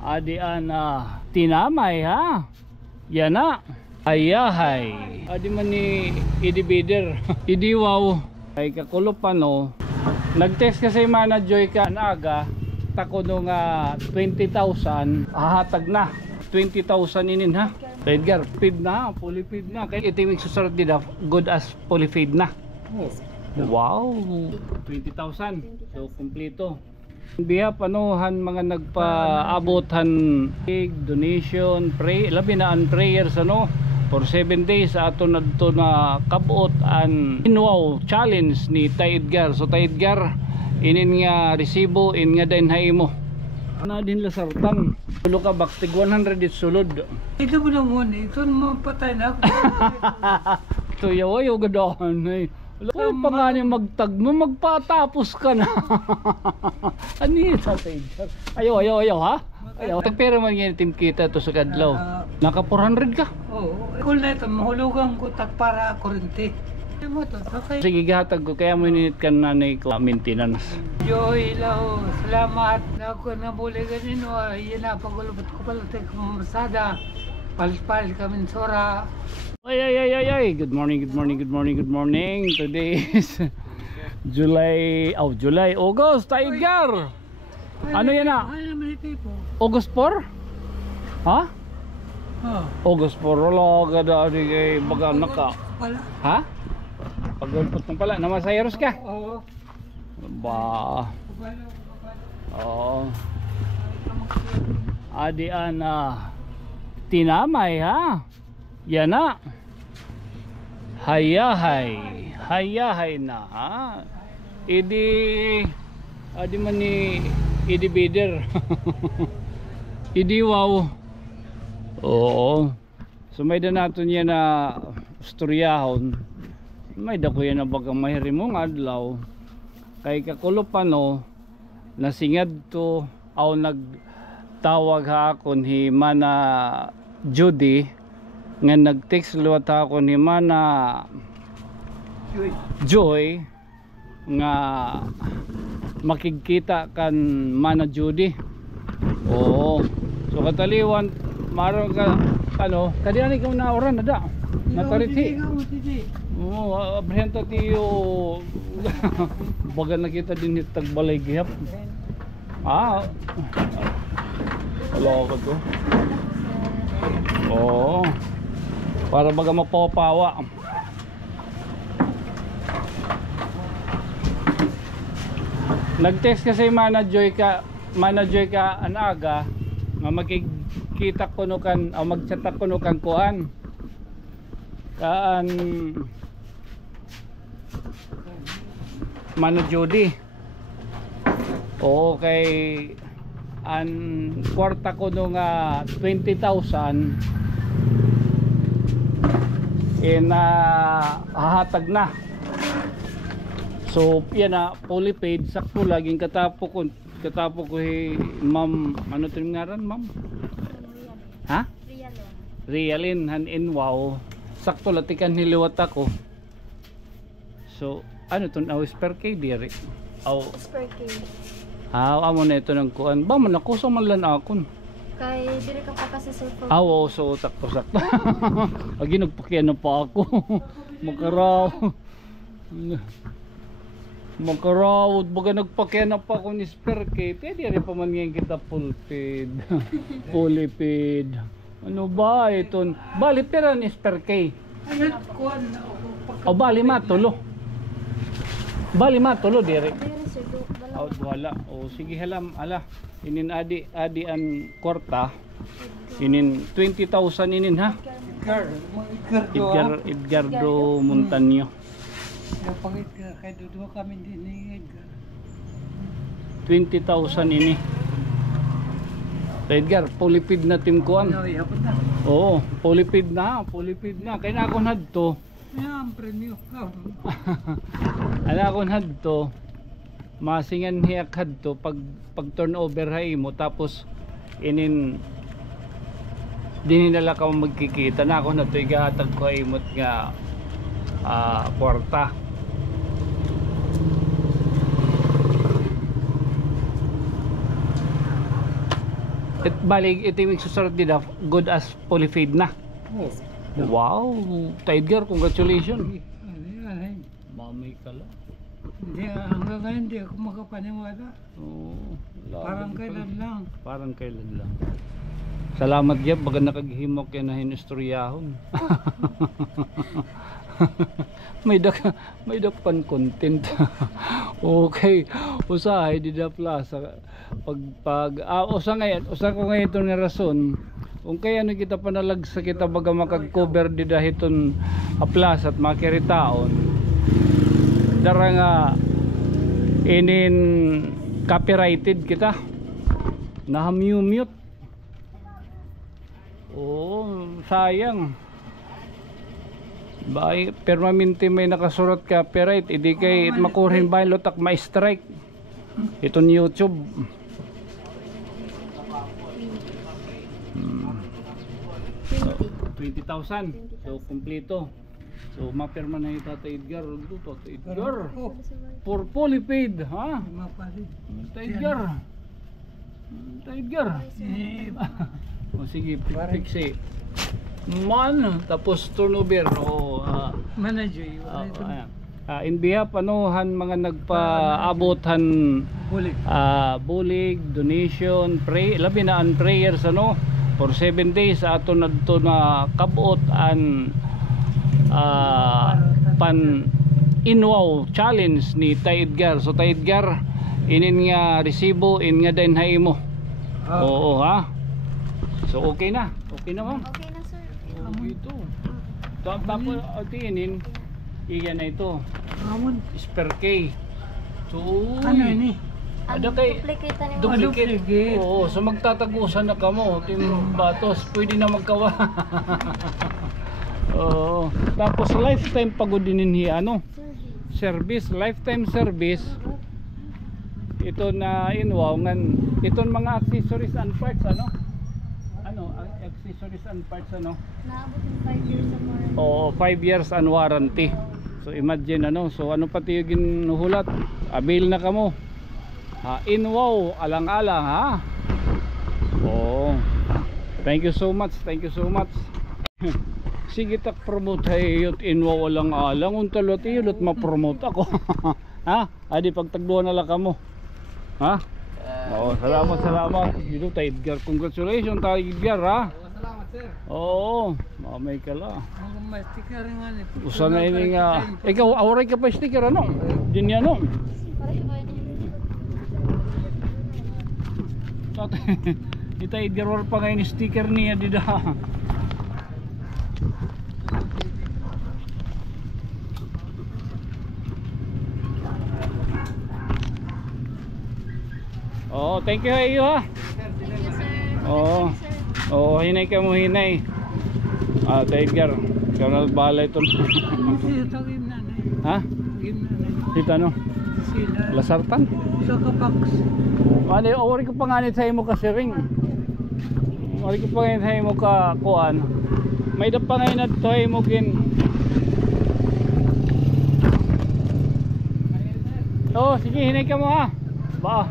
Adian tinamay ha. Yan na. Ayahay. Adi man ni idibider. Idiwaw. Ay kakulupan no. Nag-text kasi manager ka aga. Tako nung 20,000. Hahatag na. 20,000 inin ha. Edgar, feed na, fully feed na. Kaya itimig susarot din na, good as fully feed na. Wow, 20,000. So, kumpleto. Biya panuhan mga nagpaabotan donation, pray, labi na ang prayers ano for 7 days ato na to na kabot an inwaw challenge ni Tay Edgar. So Tay Edgar, inin nga resibo in nga din haimo. Ana din lasartan. Tulo ka baktig 100 it sulod. Ito mo naman, ito mapatay na ako. Ito yawayo gadahan ay. Wala pa nga niya magtag mo, magpatapos ka na. Ano yun sa Edgar? Ayaw ha? Ayaw. Pero man yan team kita to sa kadlaw. Naka 400 ka? Oo. Kung na ito, mahulugan ko tak para kurente. Sige gahatag ko, kaya mo ininit ka nanay ko maintenance. Joy lao, salamat na ako nabuli ganin. Yan na, pagulubot ko pala tayo masada. Palis-palis kami sora. Ay. Good morning. Today is August, Tiger. Ano yan na? August 4? Ha? August 4, wala gada di baga naka. Ha? Pagulpot mo pala, namasayros ka? Oo. Ba. Oo. Adian tinamay ha. Yan na. Hayahay na ha. Adi man ni idibider. Idiwaw. Oo. So may da natin yan na storyahon. May dako yan na bagang mahirimong adlaw. Kay kakulupan no, nasingad to aw nagtawag ha akon hi mana Judy nga nag-text luwat ako ni mana Joy nga makikita kan mana Judy. Oo. So kataliwan maron ka ano, kadiani ko na oran nada. Natariti. Oo, abrenta tiyo. Baga nakita din tagbalay gihap. Wala ko to. Oo. Para baga mapapawa. Nag-text kasi manager ka anaga nga magkikita ko no kan o mag-chat ko no kan kuan. Kaan Mano Jody. Okay. An kwarta ko nung 20,000 hahatag na. So yan na, fully paid. Sakto laging katapo ko ma'am, ano tayong ngaran ma'am? Ha? Realin han in wow. Sakto latikan niliwat ako. So ano to na whisper kay dire? Whisper kay. Amo na ito ng kuan. Ba man ako sa manlan akon. Kay dire ka pa kasi sir. Oo, so sakto. Agi nagpakiano pa ako. Makarawod baga nagpakiano pa ako ni spare kay. Pwede rin pa man ngayon kita full paid. Fully paid. Ano ba ito? Bali pera ni spare kay. Bali matulo. Dire. Wala. Sige halam ala. Inin adi an korta. Inin 20,000 inin ha. Edgardo Montaño. Napangit ka kay dudua kami din ni Edgar. 20,000 ini. Edgar, fully paid na team kuan. Oo, fully paid na. Kaya na ako nadto. Yan, premium. Ala akong hadto, masingan hiyak hadto pag turnover hay mo tapos inin dininala ka magkikita na ako na to igahatag ko ay imot nga kwarta. Balik, ito yung susarot din na good as polyfade na. Oh. Wow, Tiger, congratulations. Ano yan? Mamay ka lang. Hindi, hanggang ngayon hindi ako makapaniwala. Oo, Parang kailan lang. Parang kailan lang. Salamat Jeb, baga nakaghimok yan na hinustoryahon. may dakpan content. Okay, usahay di da plaza usa ko ngayon ito ni rason kung kaya ano kita panalag sa kita baga makag-cover di dahiton a plaza at makiritaon dara nga inin copyrighted kita nahamute. Oo, sayang. Bay, permanente may nakasurat copyright, hindi kay makurin ba lotak ma-strike. Ito ni YouTube. 20,000. So kompleto. So mapirma na yung Tata Edgar. Tata Edgar. For polypaid, ha? Mapalit. Tata Edgar. Tata Edgar. O sige, fix man, tapos turnover o Manager. in behalf anuhan mga nagpaabotan Bulig. bulig, donation, pray, labi na ang prayers ano for 7 days ato nadto na kabot an pan inwaw challenge ni Tay Edgar. So Tay Edgar inin nga resibo in nga din mo. Oo ha. So okay na ma'am. Okay na sir. Ito. Tapos inin iyan na ito. Amon. Spare K. So Ano ini? Ada kay Duplicate na ni duplicate. Duplicate. Oo, so magtatagusan na kamo. Tim batos, pwede na magkawa. Oo. Tapos lifetime pagod din ano? Service, lifetime service. Ito na inwaw ngan iton mga accessories and parts ano? Accessories and parts ano? Naabot ng 5 years of warranty. Oo, 5 years and warranty. So imagine ano, so ano pati yung ginuhulat? Avail na kamo. Inwaw, alang-alang ha. Oo. Thank you so much. Sige tak promote hayot inwaw alang-alang untalot iyot ma-promote ako. Ha? Adi pagtagduan na lang kamo. Ha? Oo, salamat. Dito Tay Edgar. Congratulations Tay Edgar ha. Salamat sir. Oo, mamay ka la. Ang may sticker nga ni. Usa na ini nga. Ikaw awray ka pa sticker ano? Din yan no. Para sa bayan niya. Ita Edgar war pa ngayon sticker niya dida. Oh, thank you iyo ha. Thank you sir. Oo. Oo, hinay ka mo hinay. Edgar, ikaw bala ito. Ito gimnanay. Ha? Gimnanay. Dito ano? Sila. Lasartan? Sa kapax. Ano, ori ko panganit sa imo ka siring. Ori ko panganit sa imo ka kuan. May da pangain at to imo kin. Oh, sige hinay ka mo ha. Ba.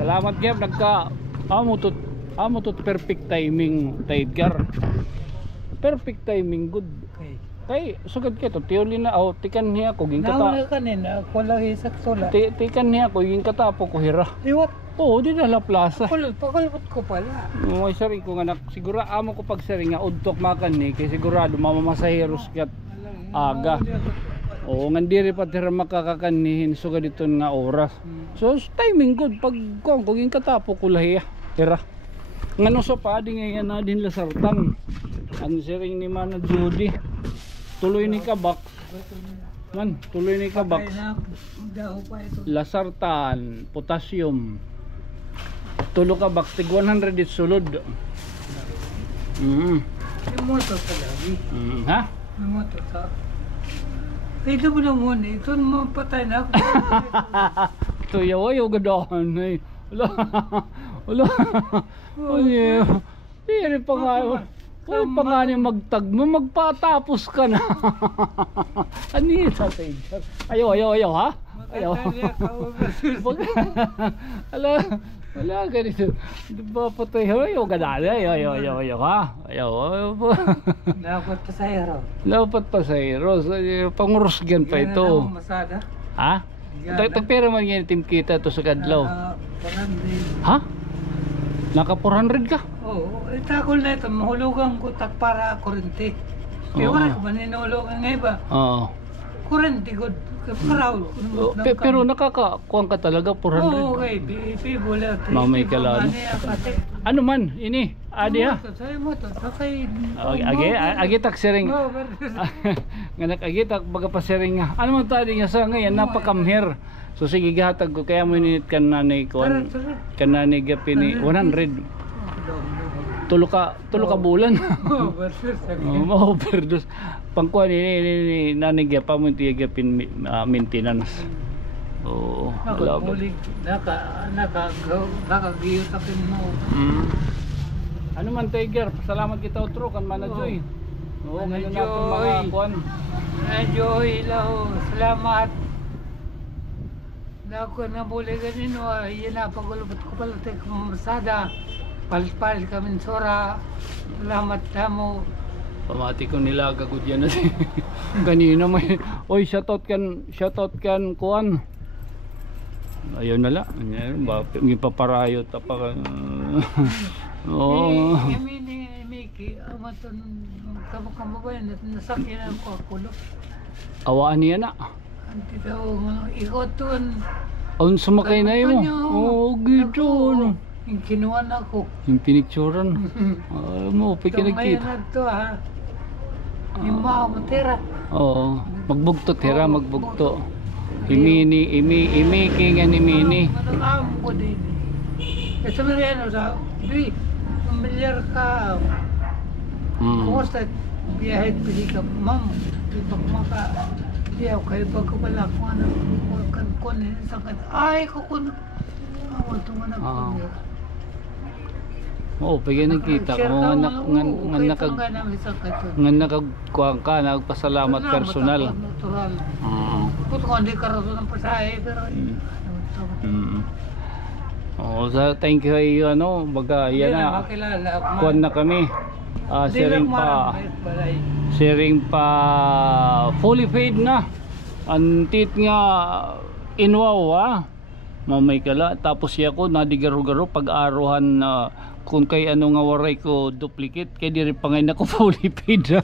Salamat Gab nagka amo tot perfect timing Tay Edgar. Perfect timing good. Okay. Kay sugad ka to tiuli na tikan niya ko ging Nauna kata. kanina, ako lang isak sula. Tikan niya ko ging katapo ko hira. Iwat, Oo, di na la plaza. pakulot ko pala. May sari ko nga siguro amo ko pag sari nga udtok makan ni kay sigurado mamamasaheros kat aga. Oo, nga diri pa tira makakakanihin sugad dito nga oras. So timing good pag kung ging katapo ko lahiya. Hira. Ngano sa pa di nga na din lasartan. Ang siring ni Mana Judy. Tuloy ni kabak. Man, tuloy ni kabak. Kaya na, daho pa ito. Lasartan, potassium. Tulo ka bak tig 100 is sulod. Yung moto sa lagi. Ha? Yung moto sa... Ito mo na muna, ito naman patay na ako. Ito yawayo gadahan ay. Wala. Oye. Di pa nga. Wala pa nga niya magtagmo, magpatapos ka na. Ano yun sa Tiger? Ayaw ha? Ayaw. Makatali ako. Ala, Wala ganito. Di ba patay? Ayaw ganala. Ayaw ha. Ayaw. Dapat pa sa hero. Dapat pa sa Heroes. Pangurusgan pa Yan na ito. lang masada. Ha? Tagpera man yan team kita to sa kadlaw. Parang din. Ha? Naka 400 ka? Oo, itakol na ito. Mahulugan ko tak para kurente. Kaya Oo. wala ko maninulugan nga iba. Oo. Kurente ko. Paraw. Pero nakakakuha ka talaga 400. Oo, okay. Pibo lang. Mamay ka lang. Ano man, ini, adi ha. Sa'yo mo to. Sakay. Agitak siring. Nganak agitak baga pa siring nga. Ano man tadi nga sa ngayon napakamher. So sige gihatag ko kaya mo init kan nanay ko. Kananay gapi ni 100. Tulo ka bulan. Overdose. Pangkuan ni nanay gapa mo tiya gapin maintenance. Oo. Nakagulig. Nakagiyot akin mo. Ano man Tiger, salamat kita utro kan manajoy. Oo, ngayon natin mga kuan. Enjoy lao. Salamat. Ako na buli ganino, yan na pagulubot ko pala tayo masada. Palis-palis kami sora. Salamat mo. Pamati ko nila gagod yan na si kanina may oy shoutout kan kuan. Ayaw na la. May paparayo tapos. Oo. Kami ni Mickey, amaton kamu ba yan? Nasakyan ako kulo. Awaan niya na. Anti daw, ikoton. Ang sumakay na yun. Oo, gito. Yung kinuha na ako. Yung pinicturan. Mo, Ito pinagkita. ngayon na ito ha. Yung mga matira. Oo, magbugto tira, magbugto. Imini kinga ni Mini. Manang ko din. Kasi Mariano sa, Bi, pamilyar ka. Kumusta? Biyahe pili ka, ma'am. Ibag maka. Di ako kayo pagkabala kung ano. Kung sakit. Ay, kukun. Awal tumanag ko niya. Oo, pagay nagkita ko nga nakagkuhan ka, nagpasalamat personal. Natural. Kung hindi ka raso ng pasahe, pero Oo, thank you ay ano, baga yan na. Kuhan na kami. Sharing pa fully paid na. Antit nga inwaw mamay kala tapos siya ko nadigaro-garo pag-aruhan na kung kay ano nga waray ko duplicate kay diri pa ngay nako fully paid.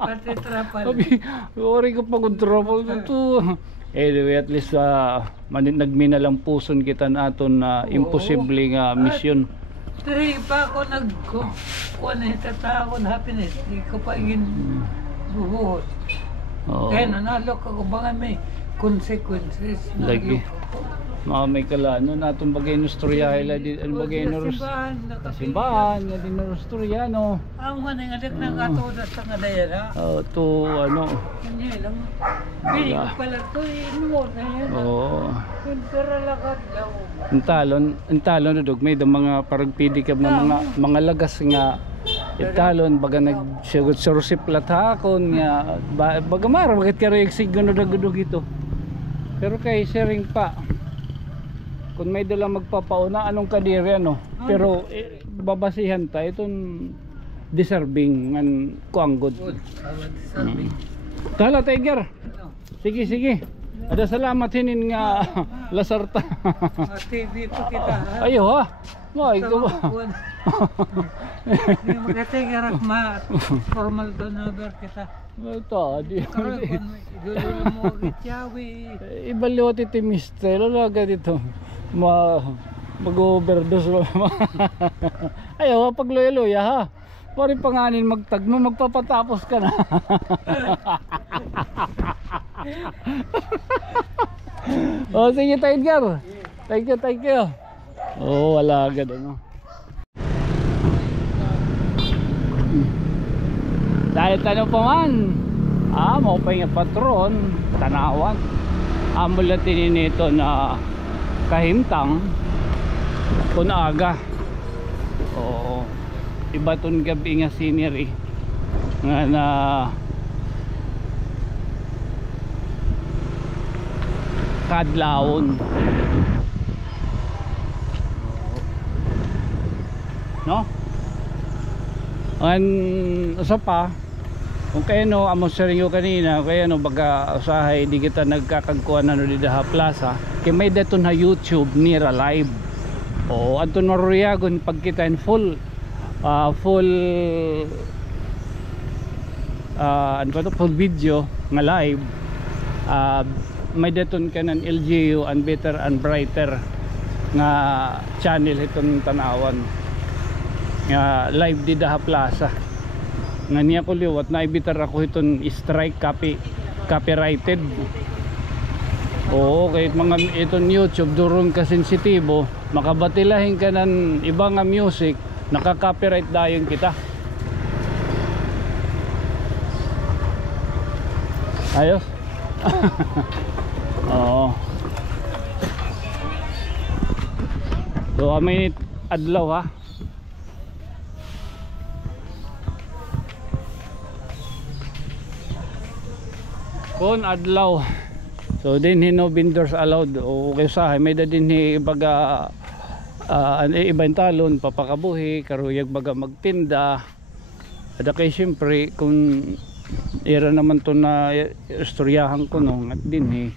pati trapal. Waray ko pagod trouble to. Anyway, at least nagminalang puson kita naton na imposible nga mission. Diri pa ako nagkuhan na tatakon happiness. Di ko pa ingin bubuhos. Kaya nanalo ka ko ba may consequences. Lagi. May kalano natong bagay no storyahe la di ano bagay no simbahan nga din no storyano. Ang nga ngadak nang katoda sa ngadayan ha. To ano. Kanya lang. Bili ko pala to mo na yan. Oo. Pero lagat daw. Entalon dog may mga paragpidi ka mga lagas nga italon baga nagsurusip latakon nga baga mara bakit ka rin signo dagdug ito. Pero kay sharing pa kung may dala magpapauna anong kadiri ano pero babasihan ta itong deserving ngan kuang good. Tala Tiger. Sige. Ada salamat hinin nga lasarta. TV pa kita ha. Ayo ha. Mo ikaw ba? Ni magatigarak ma formal do number kita. Ito, di. Dulo mo gityawi. Ibaliwat iti mister laga dito. Mag-overdose. Ayaw, pagloya-loya ha. Pari panganin magtagmo, magpapatapos ka na. Oh, sige Tiger. Thank you. Oh, wala agad ano. Dahil tanong pa man. Mau pa nga patron, tanawan. Ambulatin nito na kahimtang kun aga. Oo. Iba ton gabi nga scenery nga na kadlawon. no? Ang usa pa kung kayo no amo sa rinyo kanina kaya no baga usahay di kita nagkakagkuan ano di daha plaza kay may daton na YouTube nira live o anton maruyagon pagkita in full ano ba to full video nga live may daton kanan LGU and better and brighter nga channel itong tanawan nga live di daha plaza nga niya ko liwat na ibitar ako itong strike copyrighted oo kahit mga itong YouTube durong kasensitibo makabatilahin ka ng iba nga music naka-copyright dayon kita ayos oo so may adlaw ha kon adlaw so din no vendors allowed o kayo sahay may da din baga ibang talon papakabuhi karuyag baga magtinda at kay siyempre kung ira naman to na istoryahan ko nung at din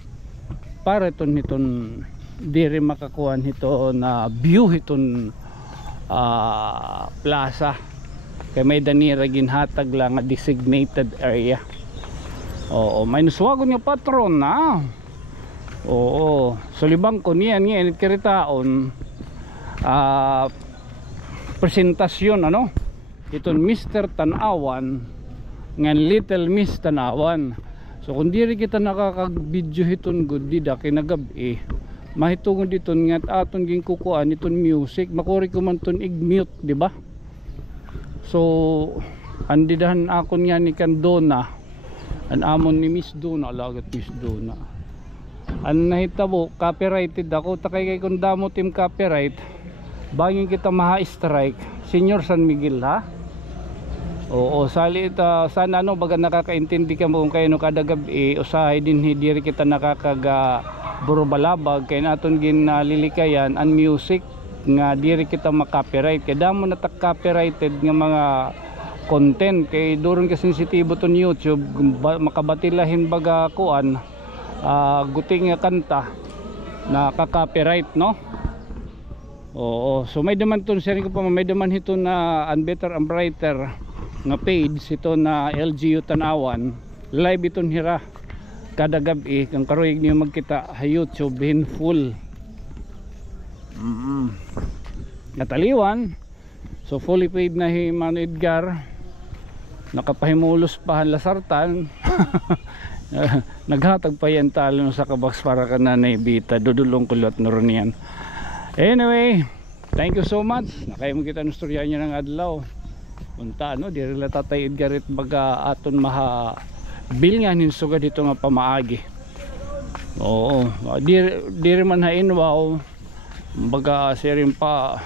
para iton diri makakuha nito na view iton plaza kay may danira ginhatag lang nga designated area. Oo, may nuswagon nga patron na. Oo, so libang ko niyan ngayon kiritaon presentasyon ano iton Mr. Tanawan nga Little Miss Tanawan. So kung diri kita nakakag-video hiton good dida kinagabi mahitungod diton nga aton ging kukuan iton music makuri ko man ton i-mute di ba? So andidahan akon nga ni Kandona an amon ni Miss Dona lagat Miss Dona an nahitabo copyrighted ako takay kung damo team copyright bangin kita maha-strike Senior San Miguel ha oo sali ita sana ano baga nakakaintindi ka mo kung kayo no kada gabi usahay din diri kita nakakaga burubalabag kay naton ginalilikayan ang music nga diri kita makopyright kay damo na copyrighted nga mga content kay durong ka sensitibo ton YouTube makabatilahin baga kuan guting nga kanta na ka-copyright no oo so may daman ton sharing ko pa may daman hito na and better and brighter nga page ito na LGU Tanawan live iton hira kada gabi kung karoy niyo magkita sa YouTube in full nataliwan so fully paid na Mano Edgar nakapahimulos pa lasartan naghatag pa yan talo sa kabaks para ka na naibita dudulong kulot na ron yan anyway thank you so much nakaya mo kita ng storya niya ng adlaw punta ano diri la Tatay Edgar it baga aton maha bilnganin suga dito nga pamaagi oo diri man hain wow baga sirin pa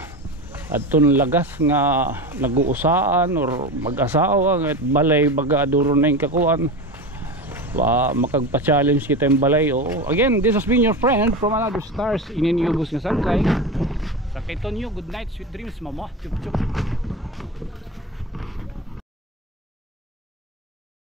aton lagas nga nag-uusaan or mag-asawa at balay baga aduro na yung kakuan makagpa-challenge kita yung balay oo again this has been your friend from another stars ininiubos nga sangkay sa kaiton nyo good night sweet dreams mama chup chup